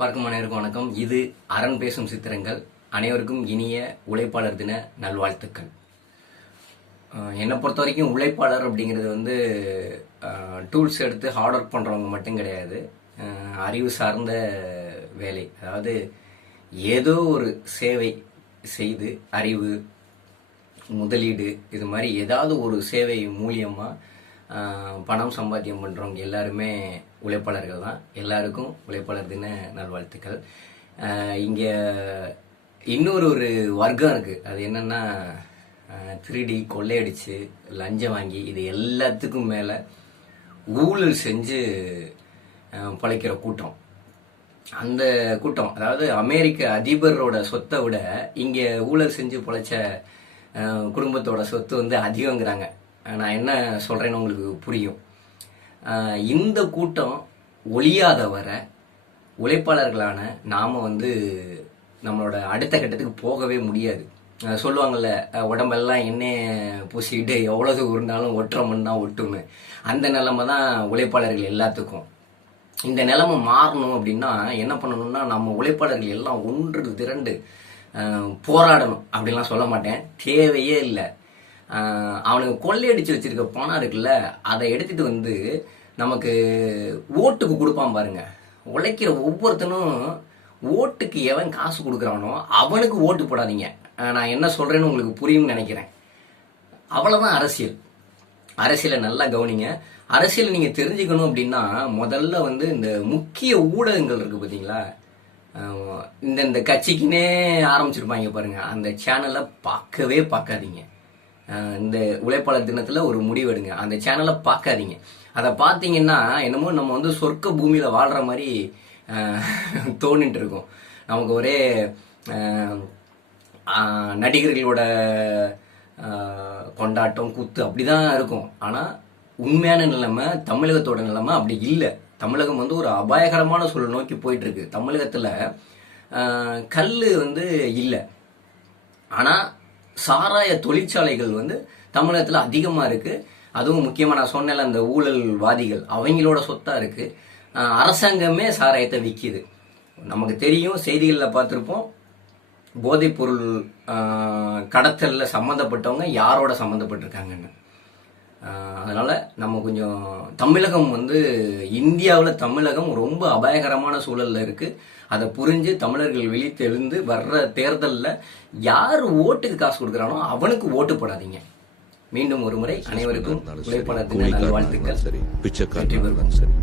பார்க்கும் அனைவருக்கும் வணக்கம். இது அரண் பேசும் சித்திரங்கள். அனைவருக்கும் இனிய உழைப்பாளர் தின நல்வாழ்த்துக்கள். என்னை பொறுத்த வரைக்கும் உழைப்பாளர் அப்படிங்கிறது டூல்ஸ் எடுத்து ஹார்ட் ஒர்க் பண்ணுறவங்க மட்டும் கிடையாது. அறிவு சார்ந்த வேலை, அதாவது ஏதோ ஒரு சேவை செய்து அறிவு, முதலீடு, இது மாதிரி ஏதாவது ஒரு சேவை மூலியமாக பணம் சம்பாத்தியம் பண்ணுறவங்க எல்லாருமே உழைப்பாளர்கள் தான். எல்லாருக்கும் உழைப்பாளர் தின நல்வாழ்த்துக்கள். இங்கே இன்னொரு வர்க்கம் இருக்குது. அது என்னென்னா திருடி, கொள்ளையடிச்சு, லஞ்சம் வாங்கி, இது எல்லாத்துக்கும் மேலே ஊழல் செஞ்சு பிழைக்கிற கூட்டம். அந்த கூட்டம், அதாவது அமெரிக்க அதிபரோட சொத்தை விட இங்கே ஊழல் செஞ்சு பிழைச்ச குடும்பத்தோட சொத்து அதிகங்கிறாங்க. நான் என்ன சொல்கிறேன்னு உங்களுக்கு புரியும். இந்த கூட்டம் ஒழியாத வர உழைப்பாளர்களான நாம் நம்மளோட அடுத்த கட்டத்துக்கு போகவே முடியாது. சொல்லுவாங்கள்ல, உடம்பெல்லாம் எண்ணெய் பூசிக்கிட்டு எவ்வளவு உருண்டாலும் ஒட்டுற மண் தான் ஒட்டுன்னு. அந்த நிலைமை தான் உழைப்பாளர்கள் எல்லாத்துக்கும். இந்த நிலைமை மாறணும் அப்படின்னா என்ன பண்ணணும்னா, நம்ம உழைப்பாளர்கள் எல்லாம் ஒன்று திரண்டு போராடணும். அப்படின்லாம் சொல்ல மாட்டேன், தேவையே இல்லை. அவனுக்கு கொள்ளையடிச்சு வச்சிருக்க பணம் இருக்குல்ல, அதை எடுத்துட்டு நமக்கு ஓட்டுக்கு கொடுப்பான் பாருங்க. உழைக்கிற ஒவ்வொருத்தனும் ஓட்டுக்கு எவன் காசு கொடுக்குறானோ அவனுக்கு ஓட்டு போடாதீங்க. நான் என்ன சொல்றேன்னு உங்களுக்கு புரியும்னு நினைக்கிறேன். அவ்வளவுதான் அரசியல். அரசியலை நல்லா கவனிங்க. அரசியல் நீங்க தெரிஞ்சுக்கணும் அப்படின்னா முதல்ல இந்த முக்கிய ஊடகங்கள் இருக்கு பார்த்தீங்களா, இந்த கட்சிக்குன்னே ஆரம்பிச்சிருப்பாங்க பாருங்க, அந்த சேனலை பார்க்கவே பார்க்காதீங்க. இந்த உழைப்பாளர் தினத்துல ஒரு முடிவெடுங்க, அந்த சேனலை பார்க்காதீங்க. அதை பார்த்தீங்கன்னா என்னமோ நம்ம சொர்க்க பூமியில வாழ்ற மாதிரி தோணிட்டு இருக்கும். நமக்கு ஒரே நடிகர்களோட கொண்டாட்டம், கூத்து அப்படிதான் இருக்கும். ஆனா உண்மையான நிலைமை, தமிழகத்தோட நிலைமை அப்படி இல்லை. தமிழகம் ஒரு அபாயகரமான சூழல் நோக்கி போயிட்டு இருக்கு. தமிழகத்துல கல்லு இல்லை, ஆனா சாராய தொழிற்சாலைகள் தமிழகத்துல அதிகமா இருக்கு. அதுவும் முக்கியமா நான் சொன்னேன்ல, அந்த ஊழல்வாதிகள் அவங்களோட சொத்தா இருக்கு. அரசாங்கமே சாராயத்தை விற்கிது. நமக்கு தெரியும், செய்திகளில் பார்த்துருப்போம். போதைப் பொருள் கடத்தல்ல சம்மந்தப்பட்டவங்க யாரோட சம்மந்தப்பட்டிருக்காங்கன்னு. அதனால நம்ம கொஞ்சம் தமிழகம் இந்தியாவில் தமிழகம் ரொம்ப அபாயகரமான சூழல்ல இருக்கு. அதை புரிஞ்சு தமிழர்கள் விழித்து எழுந்து வர்ற தேர்தலில் யார் ஓட்டுக்கு காசு கொடுக்குறானோ அவனுக்கு ஓட்டு போடாதீங்க. மீண்டும் ஒரு முறை அனைவருக்கும் உழைப்பாளர் தின நல்வாழ்த்துக்கள். சரி, பிச்சைக்காரன் சரி,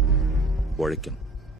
உழைக்கணும்.